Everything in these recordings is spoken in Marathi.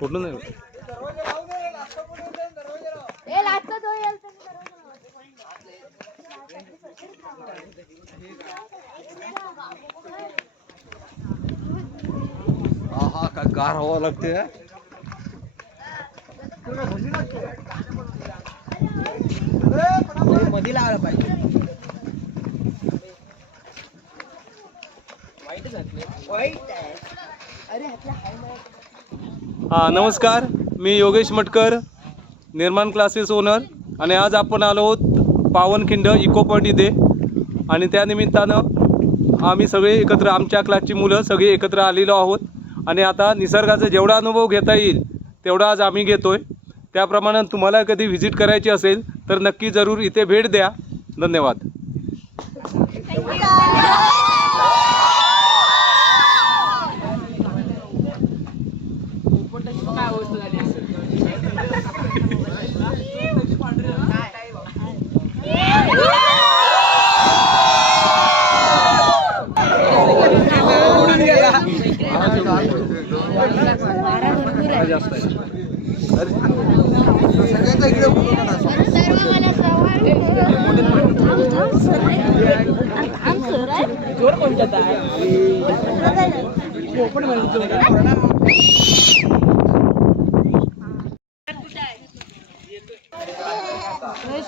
कुठून नाही हा का गार हवा लागते मध्ये लावला पाहिजे. नमस्कार, मी योगेश मटकर, निर्माण क्लासेस ओनर. आणि आज आपण आलो आहोत पावनखिंड इको पॉईंट इथे. आणि त्यानिमित्तानं आम्ही सगळे एकत्र, आमच्या क्लासची मुलं सगळे एकत्र आलेलो आहोत. आणि आता निसर्गाचा जेवढा अनुभव घेता येईल तेवढा आज आम्ही घेतोय. त्याप्रमाणे तुम्हाला कधी व्हिजिट करायची असेल तर नक्की जरूर इथे भेट द्या. धन्यवाद.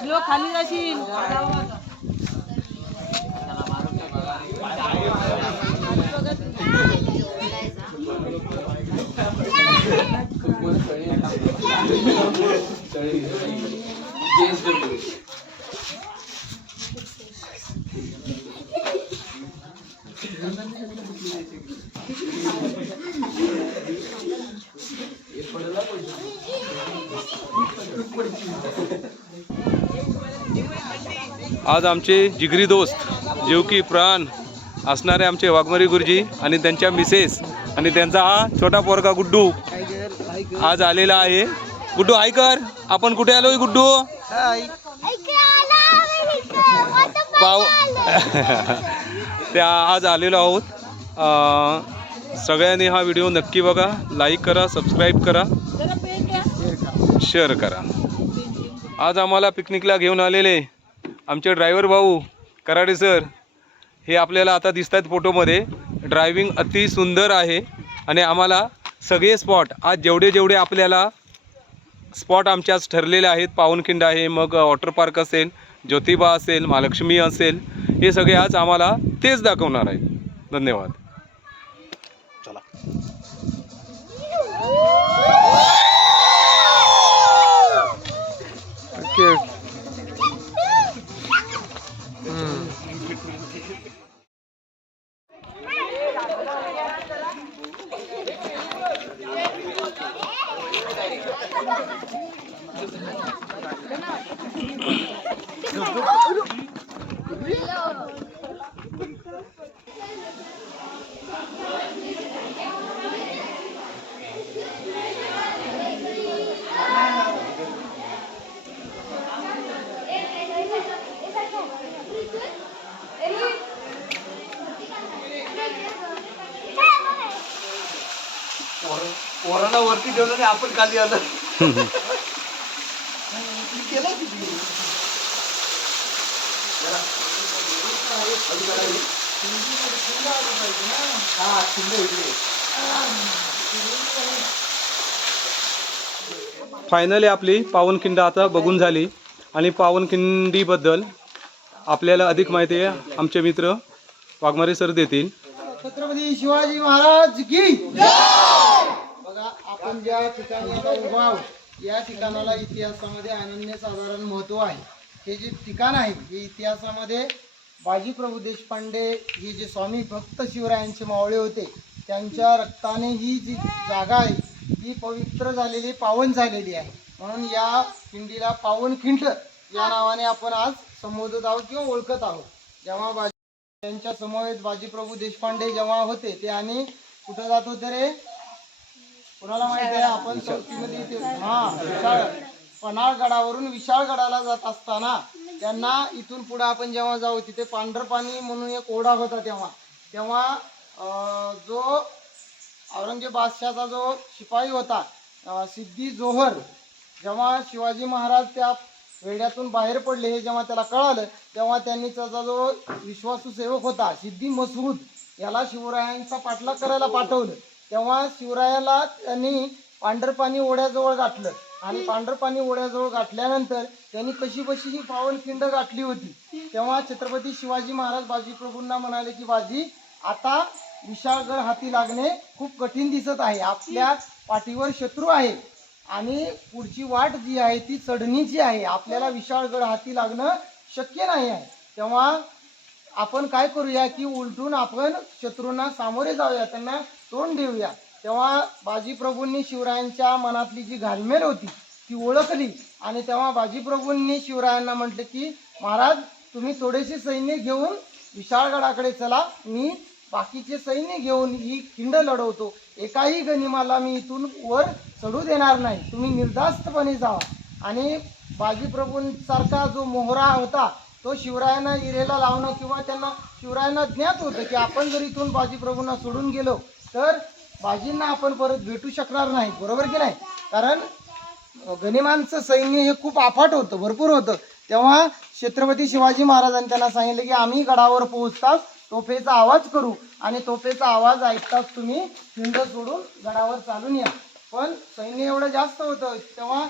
श्लोक खाली जाशील. आज आमचे जिगरी दोस्त, जीव की प्राण असणारे आमचे वाघमारी गुरुजी आणि त्यांच्या मिसेस आणि त्यांचा हा छोटा पोरगा गुड्डू आज आलेला आहे. गुड्डू हाय कर. आपण कुठे आलोय गुड्डू? त्या आज आलेलो आहोत. सगळ्यांनी हा व्हिडिओ नक्की बघा, लाईक करा, सबस्क्राईब करा, शेअर करा. आज आम्हाला पिकनिकला घेऊन आलेले आमचे ड्रायव्हर भाऊ कराडे सर हे आपल्याला आता दिसत आहेत फोटोमध्ये. ड्रायव्हिंग अति सुंदर आहे. आणि आम्हाला सगळे स्पॉट आज जेवढे आपल्याला स्पॉट आमचे आज ठरलेले आहेत, पावनखिंड आहे, मग वॉटर पार्क असेल, ज्योतिबा असेल, महालक्ष्मी असेल, हे सगळे आज आम्हाला तेच दाखवणार आहे. धन्यवाद. चला. पोराला वरती ठेवलं आणि आपण खाली आलो. फायनली आपली पावनखिंड आता बघून झाली. आणि पावनखिंडीबद्दल आपल्याला अधिक माहिती आहे आमचे मित्र वाघमारे सर देतील. छत्रपती शिवाजी महाराज की बघा, आपण ज्या ठिकाणी आता उभा आहोत या ठिकाणाला इतिहासामध्ये अनन्यसाधारण महत्त्व आहे. हे जे ठिकाण आहे हे इतिहासामध्ये बाजीप्रभू देशपांडे हे जे स्वामी भक्त शिवरायांचे मावळे होते त्यांच्या रक्ताने ही जी जागा आहे ही पवित्र झालेली, पावन झालेली आहे. म्हणून या खिंडीला पावनखिंड या नावाने आपण आज संबोधत आहोत किंवा ओळखत आहोत. जेव्हा त्यांच्या समवेत बाजीप्रभू देशपांडे जेव्हा होते ते आणि कुठं जात होते रे, कोणाला माहिती आहे? आपण चौथीमध्ये विशाळ पन्हाळगडावरून विशाळगडाला जात असताना त्यांना इथून पुढे आपण जेव्हा जाऊ तिथे पांढरपाणी म्हणून एक ओढा होता. तेव्हा जो औरंगजेब बादशाहचा जो शिपाई होता सिद्धी जोहर, जेव्हा शिवाजी महाराज त्या वेढ्यातून बाहेर पडले हे जेव्हा त्याला कळालं, तेव्हा त्यांनी त्याचा जो विश्वासू सेवक होता सिद्धी मसऊद याला शिवरायांचा पाठलाग करायला पाठवलं. तेव्हा शिवरायाला त्यांनी पांढरपाणी ओढ्याजवळ गाठलं आणि पांढरपाणी ओढ्याजवळ गाठल्यानंतर त्यांनी कशी बशी ही पावनखिंड गाठली होती. तेव्हा छत्रपती शिवाजी महाराज बाजीप्रभूंना म्हणाले की बाजी, आता विशाळगड हाती लागणे खूप कठीण दिसत आहे, आपल्या पाठीवर शत्रू आहे आणि पुढची वाट जी आहे ती चढणीची आहे, आपल्याला विशाळगड हाती लागणं शक्य नाही आहे. तेव्हा आपण काय करूया की उलटून आपण शत्रूंना सामोरे जाऊया, त्यांना तोंड देऊया. तेव्हा बाजीप्रभूंनी शिवरायांच्या मनातली जी घालमेल होती ती ओळखली आणि तेव्हा बाजीप्रभूंनी शिवरायांना म्हटले की महाराज, तुम्ही थोडेसे सैन्य घेऊन विशाळगडाकडे चला, मी बाकीचे सैन्य घेऊन ही खिंड लढवतो, एकाही गनिमाला मी इथून वर चढू देणार नाही, तुम्ही निर्धास्तपणे जावा. आणि बाजीप्रभूंसारखा जो मोहरा होता तो शिवरायांना इरेला लावणं किंवा त्यांना शिवरायांना ज्ञात होतं की आपण जर इथून बाजीप्रभूंना सोडून गेलो तर बाजींना आपण परत भेटू शकणार नाही, बरोबर की नाही. कारण गनिमांचं सैन्य हे खूप अफाट होतं, भरपूर होतं. तेव्हा छत्रपती शिवाजी महाराजांनी त्यांना सांगितलं की आम्ही गडावर पोहोचताच तोफेचा आवाज करू आणि तोफेचा आवाज ऐकताच तुम्ही खिंड सोडून गडावर चालून या. पण सैन्य एवढं जास्त होतं. तेव्हा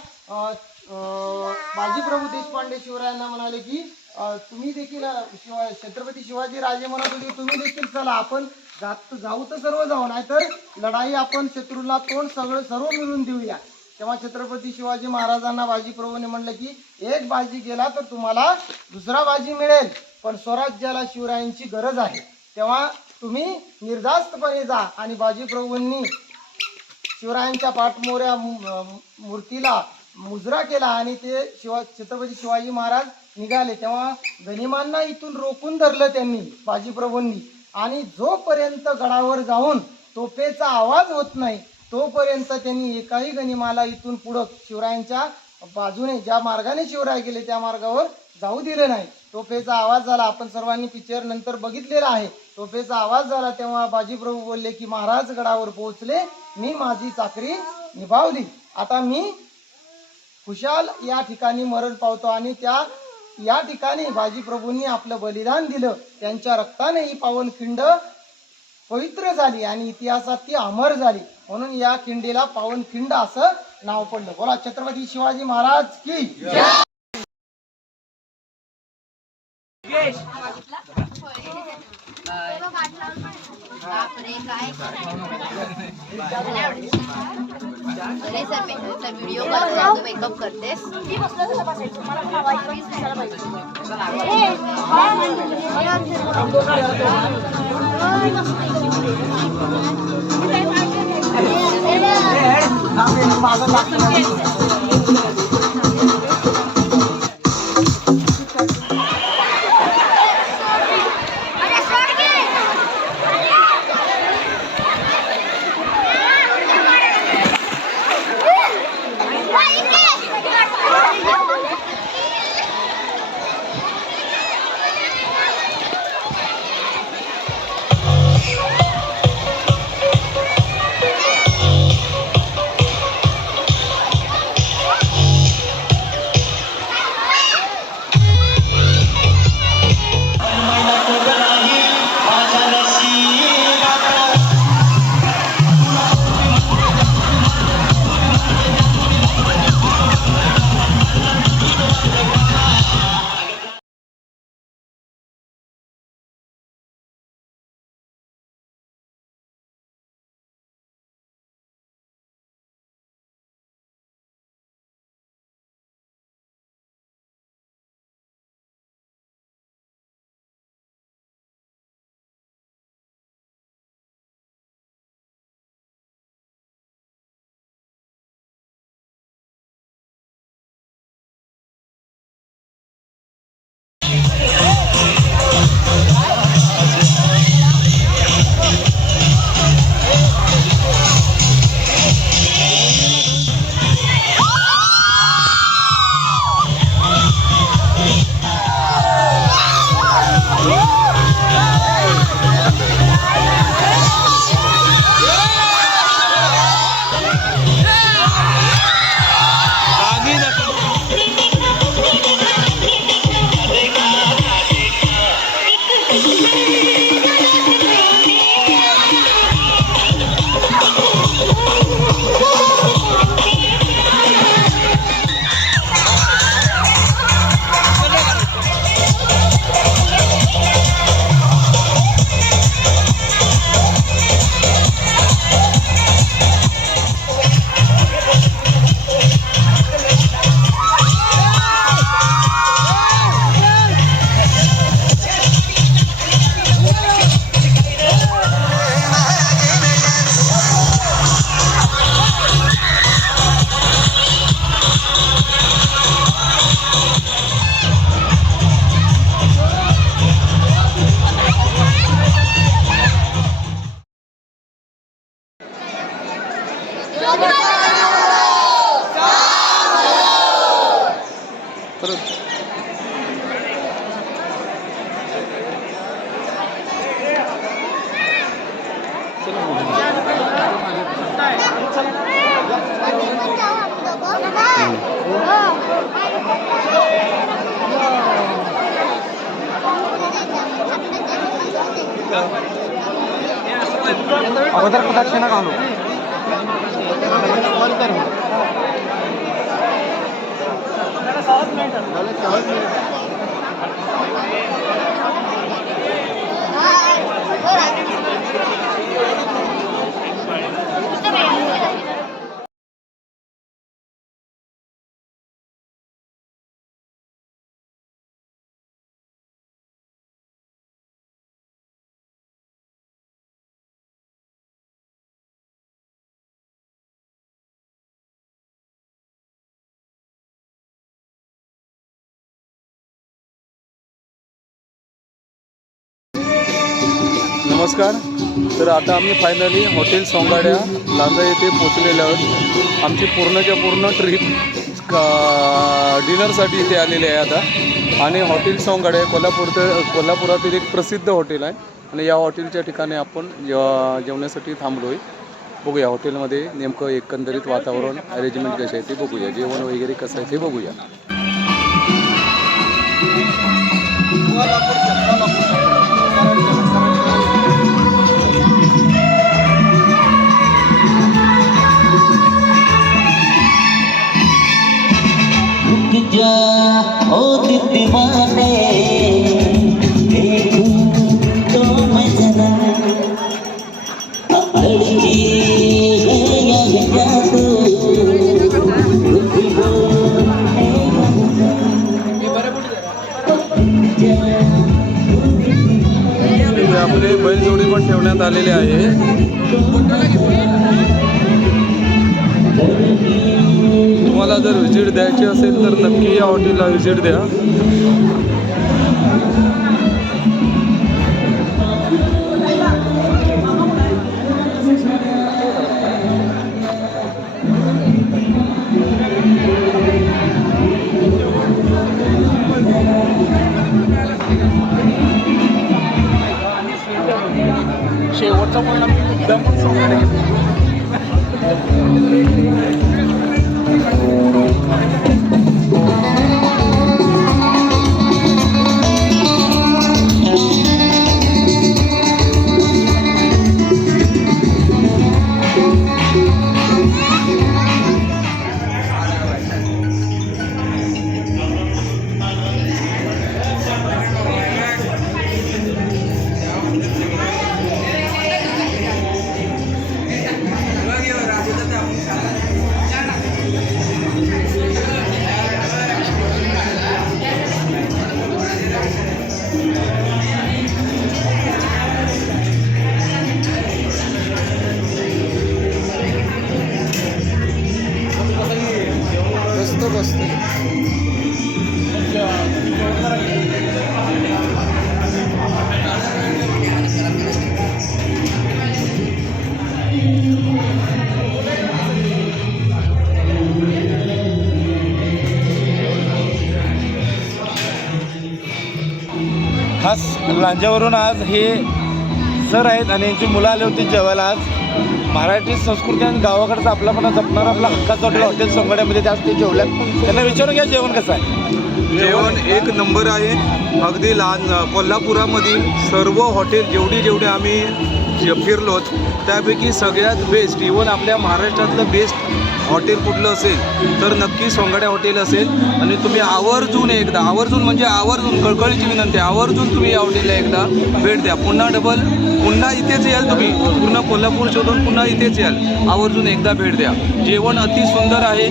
बाजीप्रभू देशपांडे शिवरायांना म्हणाले की तुम्ही देखील छत्रपती शिवाजी राजे म्हणत होते तुम्ही देखील चला, आपण जाऊ तर सर्व जाऊ, नाहीतर लढाई आपण शत्रूला तोंड सर्व मिळून देऊया. तेव्हा छत्रपती शिवाजी महाराजांना बाजीप्रभूने म्हणलं की एक बाजी गेला तर तुम्हाला दुसरा बाजी मिळेल, पण स्वराज्याला शिवरायांची गरज आहे, तेव्हा तुम्ही निर्धास्तपणे जा. आणि बाजीप्रभूंनी शिवरायांच्या पाठमोऱ्या मूर्तीला मुजरा केला आणि ते छत्रपती शिवाजी महाराज निघाले. तेव्हा गनिमांना इथून रोखून धरलं त्यांनी बाजीप्रभूंनी, आणि जोपर्यंत गडावर जाऊन तोफेचा आवाज होत नाही तोपर्यंत त्यांनी एकाही गनिमाला इथून पुढं शिवरायांच्या बाजूने ज्या मार्गाने शिवराय गेले त्या मार्गावर जाऊ दिले नाही. तोफेचा आवाज झाला, आपण सर्वांनी पिक्चर नंतर बघितलेला आहे. तोफेचा आवाज झाला तेव्हा बाजीप्रभू बोलले की महाराज गडावर पोहोचले, मी माझी चाकरी निभावली, आता मी खुशाल या ठिकाणी मरण पावतो. आणि या ठिकाणी बाजीप्रभूंनी आपलं बलिदान दिलं, त्यांच्या रक्ताने ही पावनखिंड पवित्र झाली आणि इतिहासात ती अमर झाली, म्हणून या खिंडीला पावनखिंड असं नाव पडलं. बोला छत्रपती शिवाजी महाराज की जय. अरे सर व्हिडिओ करतो, तू मेकअप करतेस. अगोदर प्रदक्षिणा घालू. नमस्कार. तर आता आम्ही फायनली हॉटेल सोंगाड्या लांजा येथे पोचलेलो आहोत. आमची पूर्णच्या पूर्ण ट्रिप डिनरसाठी इथे आलेली आहे आता. आणि हॉटेल सोंगाड्या कोल्हापुरातील एक प्रसिद्ध हॉटेल आहे आणि या हॉटेलच्या ठिकाणी आपण जेवण्यासाठी थांबलो आहे. बघूया हॉटेलमध्ये नेमकं एकंदरीत वातावरण अरेंजमेंट कसे आहे ते बघूया. जेवण वगैरे कसं आहे ते बघूया. ओ दीवाने तो मैं जना आपले बैलजोडी पण ठेवण्यात आलेले आहे. तुम्हाला जर व्हिजिट द्यायची असेल तर नक्की या हॉटेलला व्हिजिट द्या. शेवटचा परिणाम खास लांजावरून आज हे सर आहेत आणि यांची मुलं आले होती जेवायला. आज मराठी संस्कृती आणि गावाकडचं आपलापणा जपणार आपला हक्काचं हॉटेल सोंगाड्यामध्ये जास्त जेवल्यात. त्यांना विचारून घ्या जेवण कसं आहे. जेवण एक नंबर आहे. अगदी कोल्हापुरामधील सर्व हॉटेल जेवढे आम्ही फिरलोत त्यापैकी सगळ्यात बेस्ट, इव्हन आपल्या महाराष्ट्रातलं बेस्ट हॉटेल कुठलं असेल तर नक्की सोंगाड्या हॉटेल असेल. आणि तुम्ही आवर्जून कळकळीची विनंती, आवर्जून तुम्ही या हॉटेलला एकदा भेट द्या. पुन्हा इथेच याल तुम्ही, पूर्ण कोल्हापूर शोधून पुन्हा इथेच याल. आवर्जून एकदा भेट द्या. जेवण अति सुंदर आहे.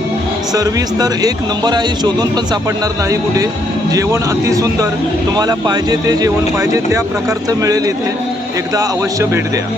सर्व्हिस तर एक नंबर आहे, शोधून पण सापडणार नाही कुठे. जेवण अति सुंदर, तुम्हाला पाहिजे ते जेवण पाहिजे त्या प्रकारचं मिळेल इथे. एकदा अवश्य भेट द्या.